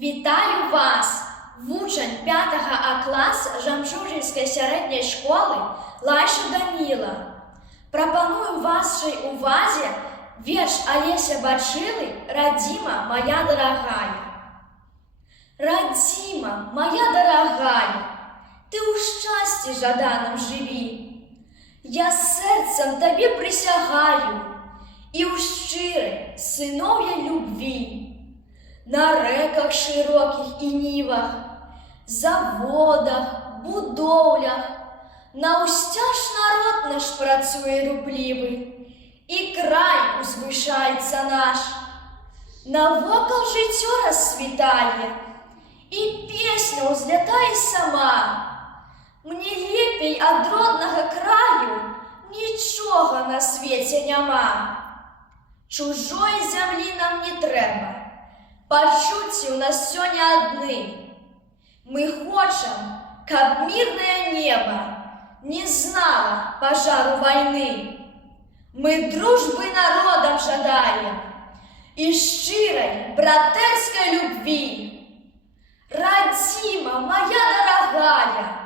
Вітаю вас, вучень 5 А класу Жамчужинської середньої школи Лайша Даніла. Пропоную вашій увазі вірш Олеся Бачили «Родима, моя дорогая». Родима, моя дорогая, ты у счастье жаданом живи. Я сердцем тебе присягаю и у щирой сыновья любви. На реках широких і нівах, заводах, будовлях, на устяж народ наш працює руплівий, і край узвишається наш. Навокал життя розцвітає, і пісня узлітає сама. Мені лепей од родного краю нічого на світі нема. Чужої землі нам не треба. Почуття у нас сьогодні одні. Ми хочемо, каб мирне небо не знало пожару війни. Ми дружби народам жадаємо і щирой братерської любві. Родима, моя дорогая,